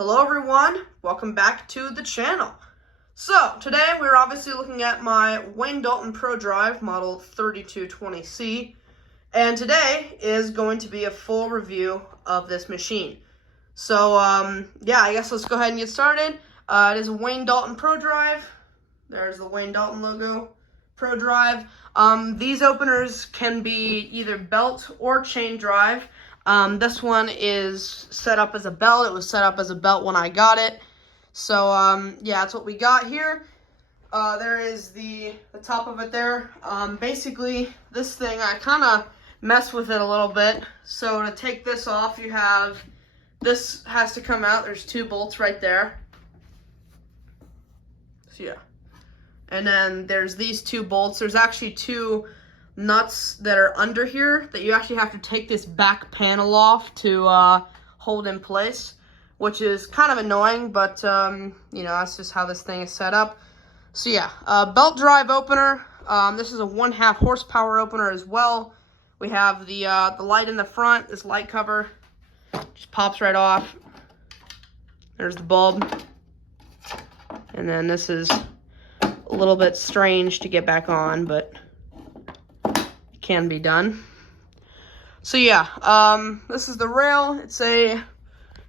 Hello everyone, welcome back to the channel. So today we're obviously looking at my Wayne Dalton Pro Drive model 3220C, and today is going to be a full review of this machine. So yeah, I guess let's go ahead and get started. It is a Wayne Dalton Pro Drive. There's the Wayne Dalton logo, Pro Drive. These openers can be either belt or chain drive. This one is set up as a belt. It was set up as a belt when I got it. So, yeah, that's what we got here. There is the top of it there. Basically, this thing, I kind of messed with it a little bit. So, to take this off, you have, this has to come out. There's two bolts right there. So, yeah. And then there's these two bolts. There's actually two nuts that are under here that you actually have to take this back panel off to hold in place, which is kind of annoying, but you know, that's just how this thing is set up. So yeah, belt drive opener. This is a 1/2 horsepower opener as well. We have the light in the front. This light cover just pops right off. There's the bulb, and then this is a little bit strange to get back on, but can be done. So yeah, this is the rail.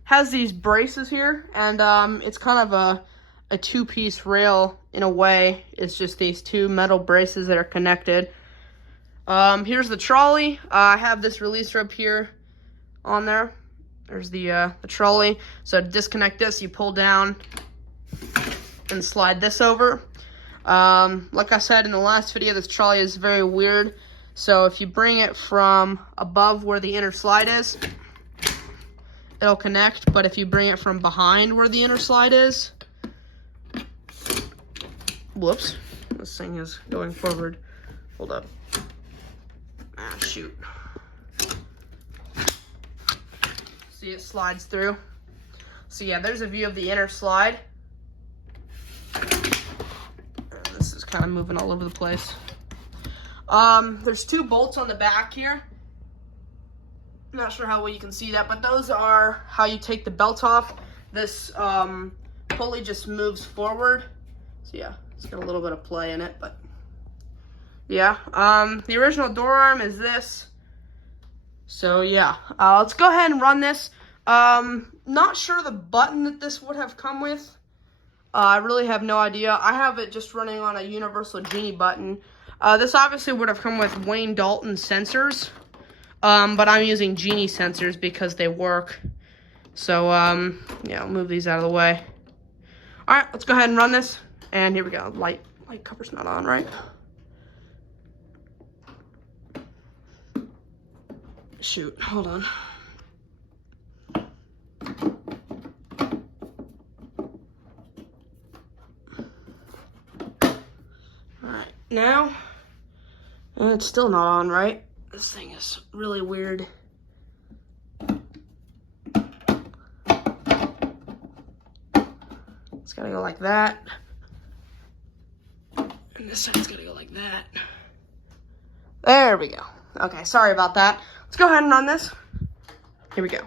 Has these braces here, and it's kind of a two-piece rail in a way. It's just these two metal braces that are connected. Here's the trolley. I have this release rope here on there. There's the trolley. So to disconnect this, you pull down and slide this over. Like I said in the last video, this trolley is very weird. So if you bring it from above where the inner slide is, it'll connect. But if you bring it from behind where the inner slide is, whoops, this thing is going forward. Hold up. Ah, shoot. See, it slides through. So yeah, there's a view of the inner slide. And this is kind of moving all over the place. There's two bolts on the back here. Not sure how well you can see that, but those are how you take the belt off. This pulley just moves forward. So yeah, it's got a little bit of play in it, but yeah. The original door arm is this. So yeah, let's go ahead and run this. Not sure the button that this would have come with. I really have no idea. I have it just running on a universal Genie button. This obviously would have come with Wayne Dalton sensors, but I'm using Genie sensors because they work. So, yeah, I'll move these out of the way. All right, let's go ahead and run this. And here we go. Light cover's not on, right? Shoot, hold on. All right, now. And it's still not on, right? This thing is really weird. It's gotta go like that. And this side's gotta go like that. There we go. Okay, sorry about that. Let's go ahead and run this. Here we go.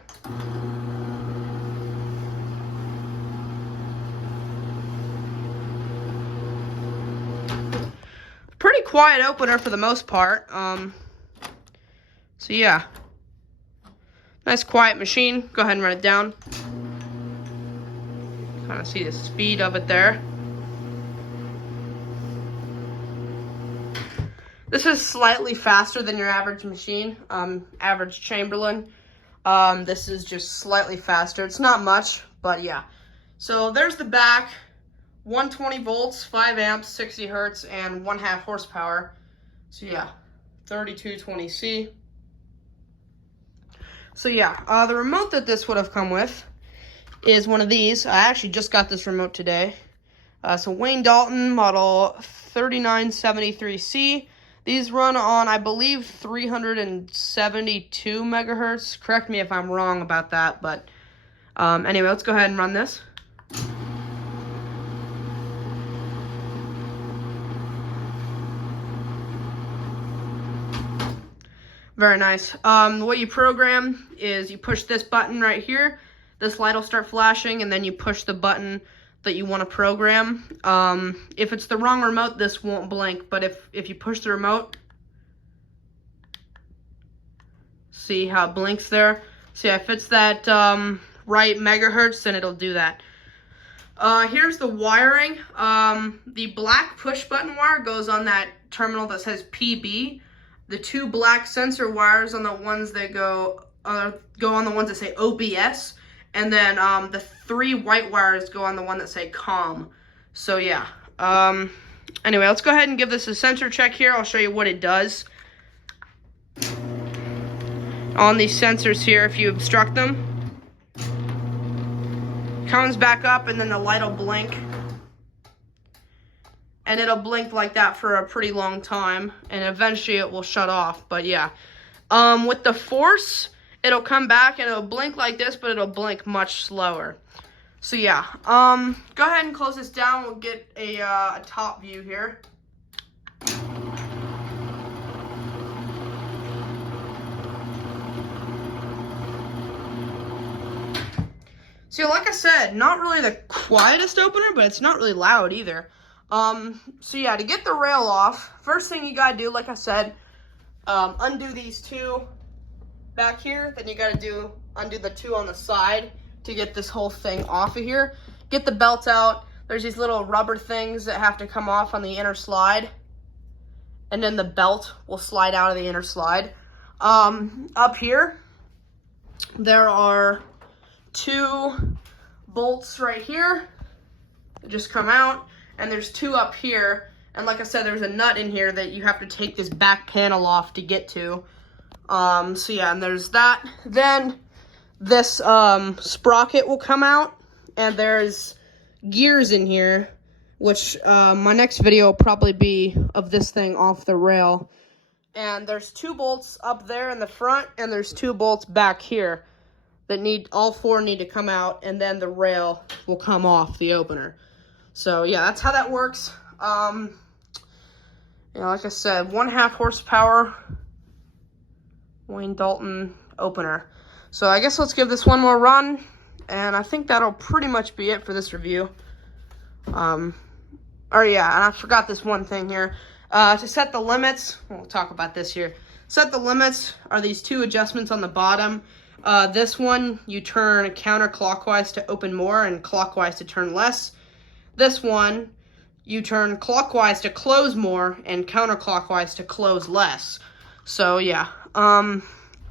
Pretty quiet opener for the most part. So yeah, nice quiet machine. Go ahead and run it down. Kind of see the speed of it there. This is slightly faster than your average machine, average Chamberlain. This is just slightly faster. It's not much, but yeah. So there's the back. 120 volts, 5 amps, 60 hertz, and 1/2 horsepower. So yeah, 3220C. So yeah, the remote that this would have come with is one of these. I actually just got this remote today. So Wayne Dalton model 3973C. These run on, I believe, 372 megahertz. Correct me if I'm wrong about that, but anyway, let's go ahead and run this. Very nice. What you program is you push this button right here. this light will start flashing, and then you push the button that you want to program. If it's the wrong remote, this won't blink, but if you push the remote, see how it blinks there? See, if it's that right megahertz, then it'll do that. Here's the wiring. The black push button wire goes on that terminal that says PB. The two black sensor wires on the ones that go on the ones that say OBS, and then the three white wires go on the one that say COM. So yeah. Anyway, let's go ahead and give this a sensor check here. I'll show you what it does. On these sensors here, if you obstruct them, comes back up, and then the light will blink. And it'll blink like that for a pretty long time, and eventually it will shut off. But yeah, with the force, it'll come back and it'll blink like this, but it'll blink much slower. So yeah, go ahead and close this down. We'll get a top view here. So like I said, not really the quietest opener, but it's not really loud either. So yeah, to get the rail off, first thing you gotta do, like I said, undo these two back here. Then you gotta undo the two on the side to get this whole thing off of here. Get the belt out. There's these little rubber things that have to come off on the inner slide, and then the belt will slide out of the inner slide. Up here, there are two bolts right here that just come out, and there's two up here, and like I said, there's a nut in here that you have to take this back panel off to get to. So yeah, and there's that. Then this sprocket will come out, and there's gears in here, which my next video will probably be of this thing off the rail. And there's two bolts up there in the front, and there's two bolts back here that all four need to come out, and then the rail will come off the opener. So yeah, that's how that works. You know, like I said, 1.5 horsepower Wayne Dalton opener. So I guess let's give this one more run, and I think that'll pretty much be it for this review. Oh yeah, and I forgot this one thing here. To set the limits, we'll talk about this here. Set the limits are these two adjustments on the bottom. This one, you turn counterclockwise to open more and clockwise to turn less. This one, you turn clockwise to close more and counterclockwise to close less. So yeah,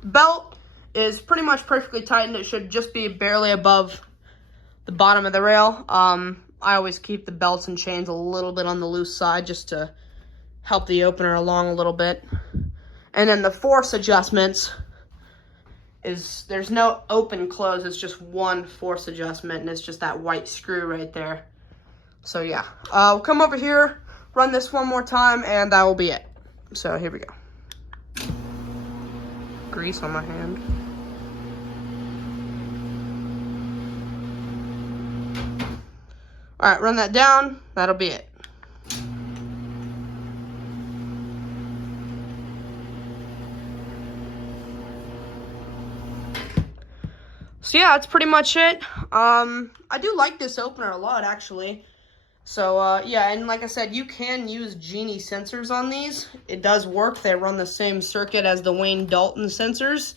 belt is pretty much perfectly tightened. It should just be barely above the bottom of the rail. I always keep the belts and chains a little bit on the loose side just to help the opener along a little bit. And then the force adjustments is, there's no open close, it's just one force adjustment, and it's just that white screw right there. So yeah, we'll come over here, run this one more time, and that will be it. So here we go. Grease on my hand. Alright, run that down, that'll be it. So yeah, that's pretty much it. I do like this opener a lot, actually. So yeah, and like I said, you can use Genie sensors on these. It does work. They run the same circuit as the Wayne Dalton sensors.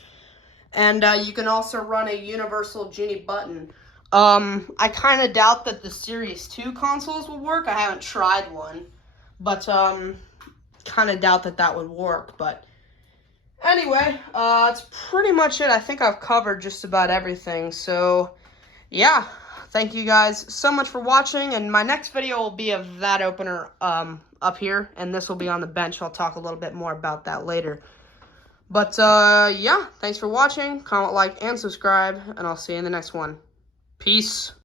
And you can also run a universal Genie button. I kind of doubt that the Series 2 consoles will work. I haven't tried one. But kind of doubt that that would work. But anyway, that's pretty much it. I think I've covered just about everything. So yeah, thank you guys so much for watching. And my next video will be of that opener up here. And this will be on the bench. I'll talk a little bit more about that later. But yeah, thanks for watching. Comment, like, and subscribe. And I'll see you in the next one. Peace.